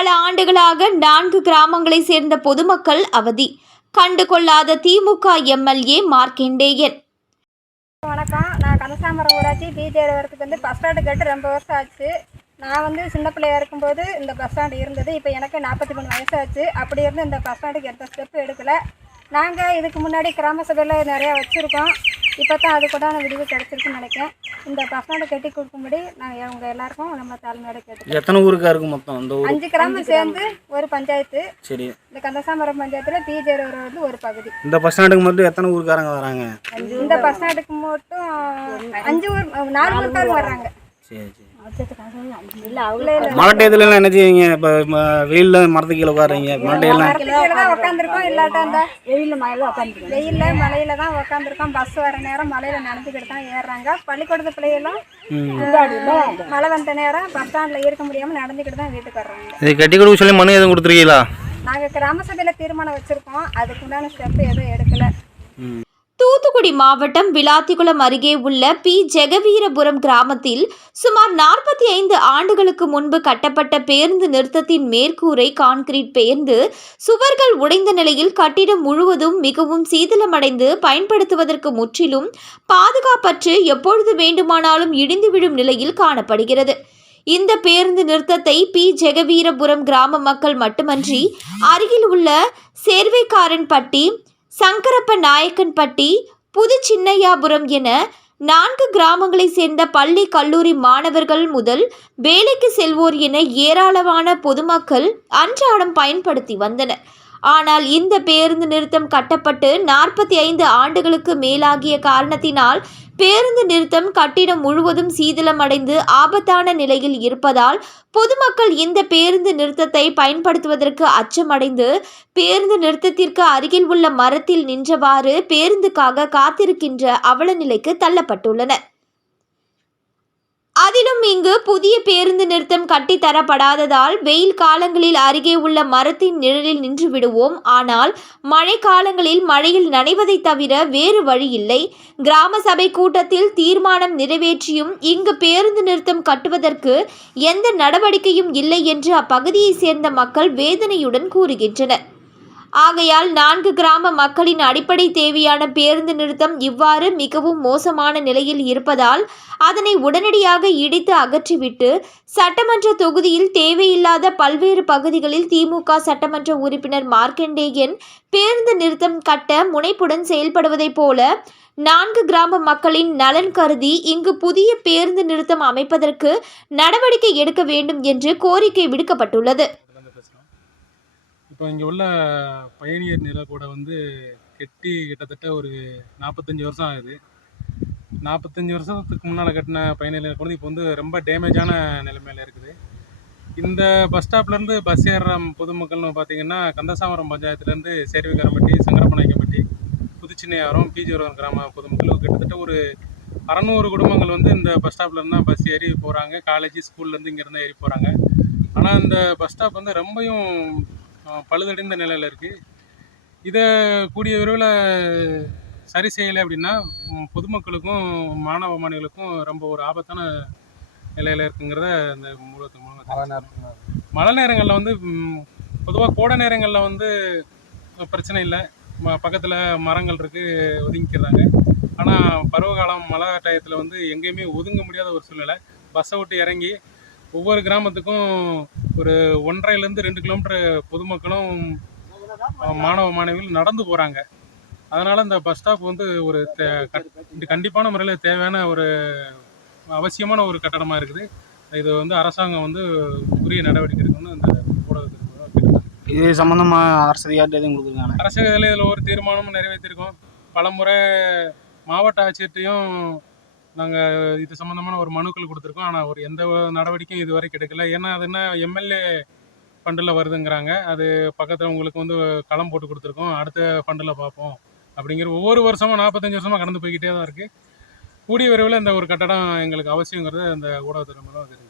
பல ஆண்டுகளாக நான்கு கிராமங்களை சேர்ந்த பொதுமக்கள் அவதி. கண்டுகொள்ளாத திமுக எம்எல்ஏ மார்க்கெண்டேயன். வணக்கம். நான் கந்தசாமரம் ஊராட்சி பிஜேடி வரத்துக்கு வந்து பஸ் ஸ்டாண்டு கட்டு ரொம்ப வருஷம் ஆச்சு. நான் வந்து சின்ன பிள்ளையா இருக்கும்போது இந்த பஸ் ஸ்டாண்டு இருந்தது. இப்போ எனக்கு நாற்பத்தி மூணு வயசாச்சு. அப்படி இருந்து இந்த பஸ் ஸ்டாண்டுக்கு எந்த ஸ்டெப்பு எடுக்கலை. நாங்கள் இதுக்கு முன்னாடி கிராம சபையில் நிறையா வச்சுருக்கோம். இப்போ தான் அது கூட விடிவு கிடச்சிருக்குன்னு நினைக்கிறேன். இந்த ஸ்டாண்டு கட்டி கொடுக்கும்படி நாங்கள் அவங்க எல்லாருக்கும் நம்ம தலைமையோட கேட்டுக்கிறோம். எத்தனை ஊருக்கா இருக்கு மொத்தம் அந்த ஊர்? அஞ்சு கிராமம் சேர்ந்து ஒரு பஞ்சாயத்து. சரி. இந்த கந்தசாமரம் பஞ்சாயத்தில் பிஜேடி வந்து ஒரு பகுதி. இந்த பஸ் ஸ்டாண்டுக்கு மட்டும் எத்தனை ஊருக்காரங்க வராங்க? இந்த பஸ் ஸ்டாண்டுக்கு மட்டும் அஞ்சு ஊர் நாலு ஊருக்காரங்க வர்றாங்க சரி சரி. மழை டயத்துல என்ன செய்வீங்க? இப்போ வெயில்ல மரத்துக்கு கீழே உட்காருங்க மழை உட்காந்துருக்கோம். இல்லாட்டா அந்த வெயில்ல மழையில உட்காந்துருக்கோம். வெயில்ல மழையில தான் உட்காந்துருக்கோம். பஸ் வர நேரம் மழையில நடந்துக்கிட்டு தான் ஏறுறாங்க. பள்ளிக்கூடத்து பிள்ளைகளும் மழை வந்த நேரம் பஸ் ஸ்டாண்ட்ல இருக்க முடியாம நடந்துக்கிட்டு தான் வீட்டுக்கு வர்றாங்க. இது கட்டி கொடுக்க சொல்லி மனு எதுவும் கொடுத்துருக்கீங்களா? நாங்க கிராம சபையில தீர்மானம் வச்சிருக்கோம். அதுக்கு உண்டான ஸ்டெப் எதுவும் எடுக்கல. தூத்துக்குடி மாவட்டம் விளாத்திக்குளம் அருகே உள்ள பி. ஜெகவீரபுரம் கிராமத்தில் சுமார் நாற்பத்தி ஐந்து ஆண்டுகளுக்கு முன்பு கட்டப்பட்ட பேருந்து நிறுத்தத்தின் மேற்கூரை கான்கிரீட் பெயர்ந்து சுவர்கள் உடைந்த நிலையில் கட்டிடம் முழுவதும் மிகவும் சீதளமடைந்து பயன்படுத்துவதற்கு முற்றிலும் பாதுகாப்பற்று எப்பொழுது வேண்டுமானாலும் இடிந்து விழும் நிலையில் காணப்படுகிறது. இந்த பேருந்து நிறுத்தத்தை பி. ஜெகவீரபுரம் கிராம மக்கள் மட்டுமன்றி அருகில் உள்ள சேர்வைக்காரன்பட்டி சங்கரப்ப நாயக்கன்பட்டி புது சின்னையாபுரம் என நான்கு கிராமங்களை சேர்ந்த பள்ளி கல்லூரி மாணவர்கள் முதல் வேலைக்கு செல்வோர் என ஏராளமான பொதுமக்கள் அன்றாடம் பயன்படுத்தி வந்தனர். ஆனால் இந்த பேருந்து நிறுத்தம் கட்டப்பட்டு நாற்பத்தி ஐந்து ஆண்டுகளுக்கு மேலாகிய காரணத்தினால் பேருந்து நிறுத்தம் கட்டிடம் முழுவதும் சீதளமடைந்து ஆபத்தான நிலையில் இருப்பதால் பொதுமக்கள் இந்த பேருந்து நிறுத்தத்தை பயன்படுத்துவதற்கு அச்சமடைந்து பேருந்து நிறுத்தத்திற்கு அருகில் உள்ள மரத்தில் நின்றவாறு பேருந்துக்காக காத்திருக்கின்ற அவல நிலைக்கு தள்ளப்பட்டுள்ளனர். அதிலும் இங்கு புதிய பேருந்து நிறுத்தம் கட்டித்தரப்படாததால் வெயில் காலங்களில் அருகே உள்ள மரத்தின் நிழலில் நின்று விடுவோம். ஆனால் மழை காலங்களில் மழையில் நனைவதை தவிர வேறு வழி இல்லை. கிராம சபை கூட்டத்தில் தீர்மானம் நிறைவேற்றியும் இங்கு பேருந்து நிறுத்தம் கட்டுவதற்கு எந்த நடவடிக்கையும் இல்லை என்று அப்பகுதியைச் சேர்ந்த மக்கள் வேதனையுடன் கூறுகின்றனர். ஆகையால் நான்கு கிராம மக்களின் அடிப்படை தேவையான பேருந்து நிறுத்தம் இவ்வாறு மிகவும் மோசமான நிலையில் இருப்பதால் அதனை உடனடியாக இடித்து அகற்றிவிட்டு சட்டமன்ற தொகுதியில் தேவையில்லாத பல்வேறு பகுதிகளில் திமுக சட்டமன்ற உறுப்பினர் மார்க்கண்டேயன் பேருந்து நிறுத்தம் கட்ட முனைப்புடன் செயல்படுவதைப் போல நான்கு கிராம மக்களின் நலன் கருதி இங்கு புதிய பேருந்து நிறுத்தம் அமைப்பதற்கு நடவடிக்கை எடுக்க வேண்டும் என்று கோரிக்கை விடுக்கப்பட்டுள்ளது. இப்போ இங்கே உள்ள பயணியர் நிலக்கூட வந்து கெட்டி கிட்டத்தட்ட ஒரு நாற்பத்தஞ்சு வருஷம் ஆகுது. நாற்பத்தஞ்சு வருஷத்துக்கு முன்னால் கட்டின பயணியர் நிலை கூட இப்போ வந்து ரொம்ப டேமேஜான நிலைமையில இருக்குது. இந்த பஸ் ஸ்டாப்லேருந்து பஸ் ஏறுற பொதுமக்கள்னு பார்த்தீங்கன்னா கந்தசாமரம் பஞ்சாயத்துலேருந்து சேர்விக்காரம்பட்டி சங்கரப்பநாயக்கம்பட்டி புதுச்சின்னையாரம் பிஜிவரம் கிராம பொதுமக்கள் கிட்டத்தட்ட ஒரு அறநூறு குடும்பங்கள் வந்து இந்த பஸ் ஸ்டாப்லேருந்து தான் பஸ் ஏறி போகிறாங்க காலேஜ் ஸ்கூல்லேருந்து இங்கேருந்து ஏறி போகிறாங்க ஆனால் இந்த பஸ் ஸ்டாப் வந்து ரொம்பவும் பழுதடைந்த நிலையில் இருக்குது இதை கூடிய விரைவில் சரி செய்யலை அப்படின்னா பொதுமக்களுக்கும் மாணவ மாணவிகளுக்கும் ரொம்ப ஒரு ஆபத்தான நிலையில் இருக்குங்கிறத இந்த மூலத்து மூலமாக மழை நேரங்களில். வந்து பொதுவாக கோடை நேரங்களில் வந்து பிரச்சனை இல்லை. பக்கத்தில் மரங்கள் இருக்குது ஒதுங்கிக்கிறாங்க. ஆனால் பருவகாலம் மழை டயத்தில் வந்து எங்கேயுமே ஒதுங்க முடியாத ஒரு சூழ்நிலை. பஸ்ஸை விட்டு இறங்கி ஒவ்வொரு கிராமத்துக்கும் ஒரு ஒன்றரைலேருந்து ரெண்டு கிலோமீட்டர் பொதுமக்களும் மாணவ மாணவிகள் நடந்து போகிறாங்க அதனால் இந்த பஸ் ஸ்டாப் வந்து ஒரு கண்டிப்பான முறையில் தேவையான ஒரு அவசியமான ஒரு கட்டடமாக இருக்குது. இது வந்து அரசாங்கம் வந்து உரிய நடவடிக்கை எடுக்கணும்னு இந்த கேட்டுக்கிறேன். இது சம்மந்தமாக அரசு அதிகாரத்தை எதுவும் கொடுத்துருக்காங்க அரசு இதில் ஒரு தீர்மானமும் நிறைவேற்றிருக்கோம். பலமுறை மாவட்ட ஆட்சியர்கிட்டையும் நாங்கள் இது சம்மந்தமான ஒரு மனுக்கள் கொடுத்துருக்கோம். ஆனால் ஒரு எந்த ஒரு நடவடிக்கையும் இதுவரை கிடைக்கல. ஏன்னா அது என்ன எம்எல்ஏ ஃபண்டில் வருதுங்கிறாங்க. அது பக்கத்தில் உங்களுக்கு வந்து களம் போட்டு கொடுத்துருக்கோம். அடுத்த ஃபண்டில் பார்ப்போம். அப்படிங்கிற ஒவ்வொரு வருஷமும் நாற்பத்தஞ்சு வருஷமாக கடந்து போய்கிட்டே தான் இருக்குது கூடிய விரைவில் இந்த ஒரு கட்டடம் எங்களுக்கு அவசியங்கிறது அந்த ஊடகத்துறை மூலம் தெரிஞ்சு